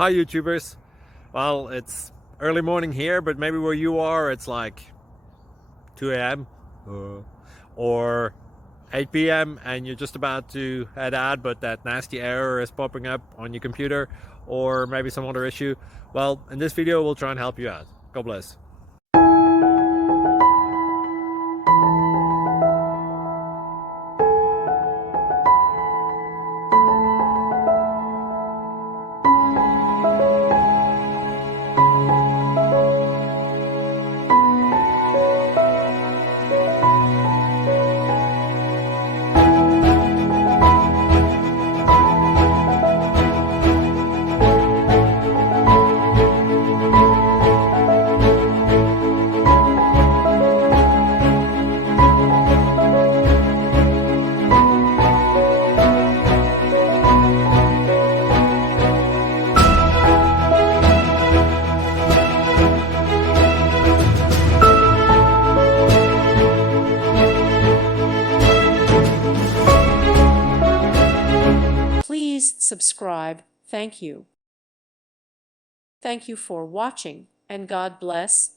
Hi YouTubers. Well, it's early morning here, but maybe where you are it's like 2 a.m. Or 8 p.m. and you're just about to head out, but that nasty error is popping up on your computer, or maybe some other issue. Well, in this video we'll try and help you out. God bless. Please subscribe. Thank you. Thank you for watching, and God bless.